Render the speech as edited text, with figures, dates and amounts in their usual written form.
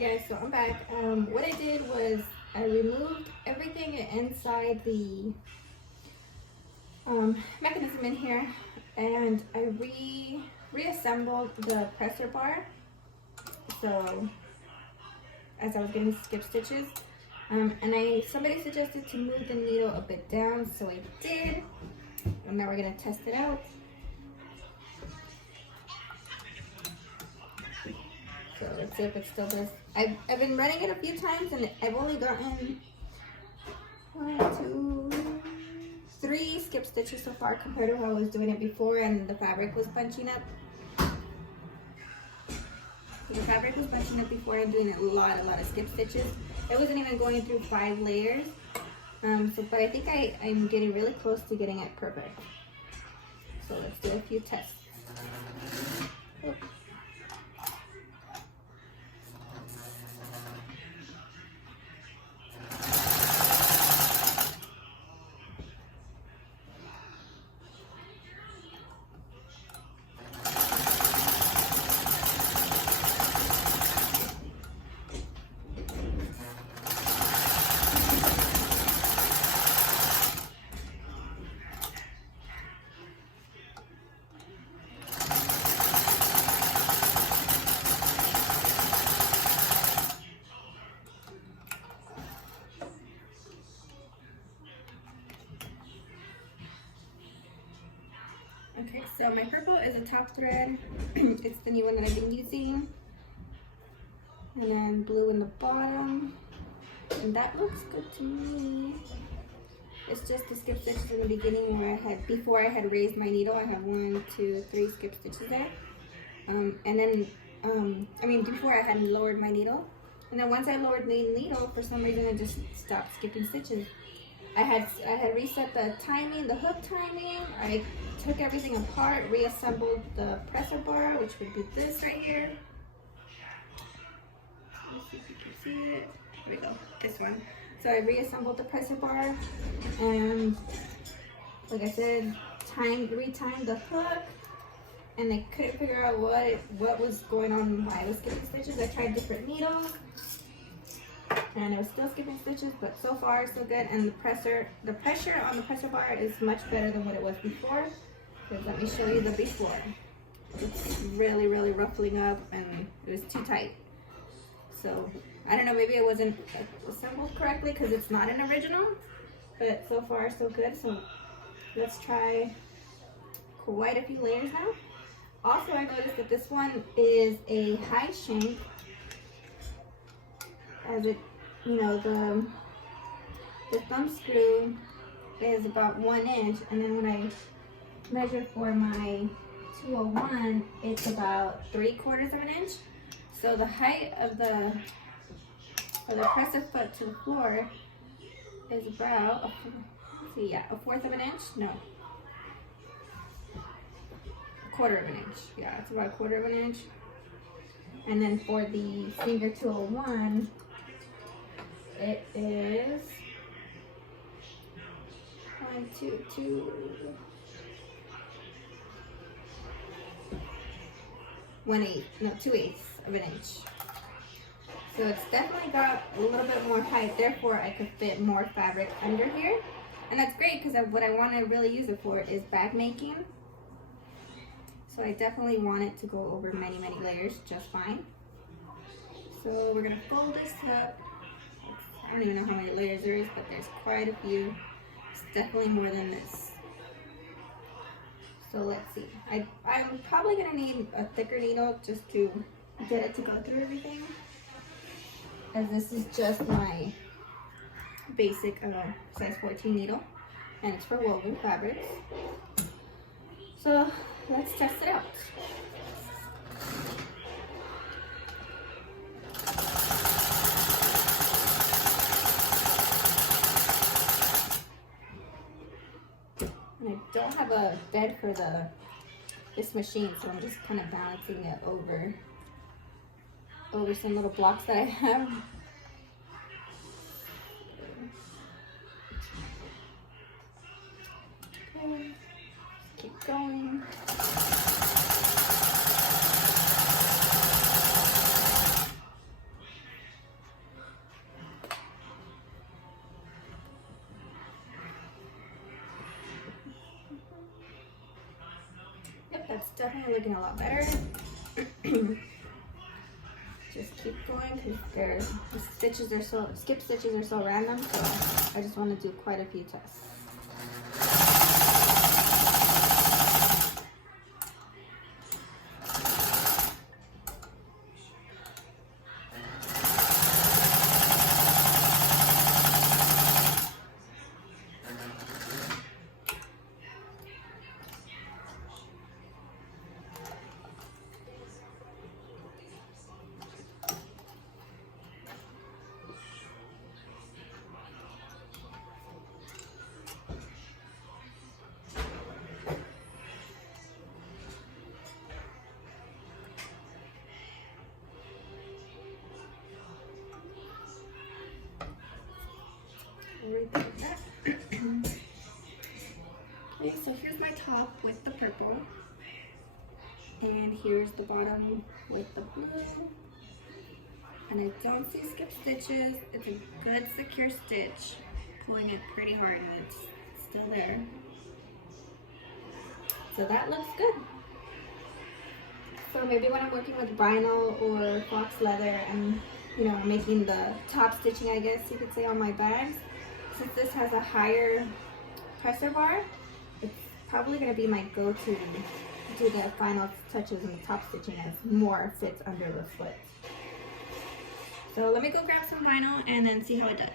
guys, so I'm back. What I did was I removed everything inside the mechanism in here, and I reassembled the presser bar. So as I was getting skip stitches, and somebody suggested to move the needle a bit down, so I did. And now we're gonna test it out. So let's see if it still does. I've been running it a few times and I've only gotten 1, 2, 3 skip stitches so far compared to how I was doing it before, and the fabric was bunching up. The fabric was bunching up before and doing a lot of skip stitches. It wasn't even going through 5 layers. But I think I'm getting really close to getting it perfect. So let's do a few tests. Oops. Okay, so my purple is a top thread. It's the new one that I've been using. And then blue in the bottom. And that looks good to me. It's just the skip stitches in the beginning where before I had raised my needle, I had 1, 2, 3 skip stitches there. And then, before I had lowered my needle. And then once I lowered the needle, for some reason I just stopped skipping stitches. I had reset the timing, the hook timing. I took everything apart, reassembled the presser bar, which would be this right here. Let's see if you can see it. There we go, this one. So I reassembled the presser bar, and like I said, retimed the hook, and I couldn't figure out what was going on, why I was skipping stitches. I tried different needles, and I was still skipping stitches, but so far so good. And the pressure on the presser bar is much better than what it was before. Because let me show you the before. It's really ruffling up, and it was too tight. So I don't know, maybe it wasn't assembled correctly because it's not an original, but so far so good. So let's try quite a few layers now. Also, I noticed that this one is a high shank, as it, the thumb screw is about 1 inch, and then when I measured for my 201, it's about 3/4 of an inch. So the height of the presser foot to the floor is about a 1/4 of an inch. No, 1/4 of an inch. Yeah, it's about 1/4 of an inch. And then for the finger 201, it is 2/8 of an inch. So it's definitely got a little bit more height, therefore I could fit more fabric under here. And that's great because what I want to really use it for is bag making. So I definitely want it to go over many layers just fine. So we're gonna fold this up. I don't even know how many layers there is, but there's quite a few. It's definitely more than this. So let's see. I'm probably gonna need a thicker needle just to get it to go through everything, as this is just my basic size 14 needle, and it's for woven fabrics. So let's test it out. And I don't have a bed for this machine, so I'm just kind of balancing it over some little blocks that I have. Okay, keep going. That's definitely looking a lot better. Just keep going because the stitches are so, skip stitches are so random, so I just want to do quite a few tests. Okay, so here's my top with the purple, and here's the bottom with the blue, and I don't see skip stitches. It's a good secure stitch, pulling it pretty hard and it's still there. So that looks good. So maybe when I'm working with vinyl or fox leather and making the top stitching, I guess you could say, on my bags, since this has a higher presser bar, it's probably going to be my go-to to do the final touches and the top stitching as more fits under the foot. So let me go grab some vinyl and then see how it does.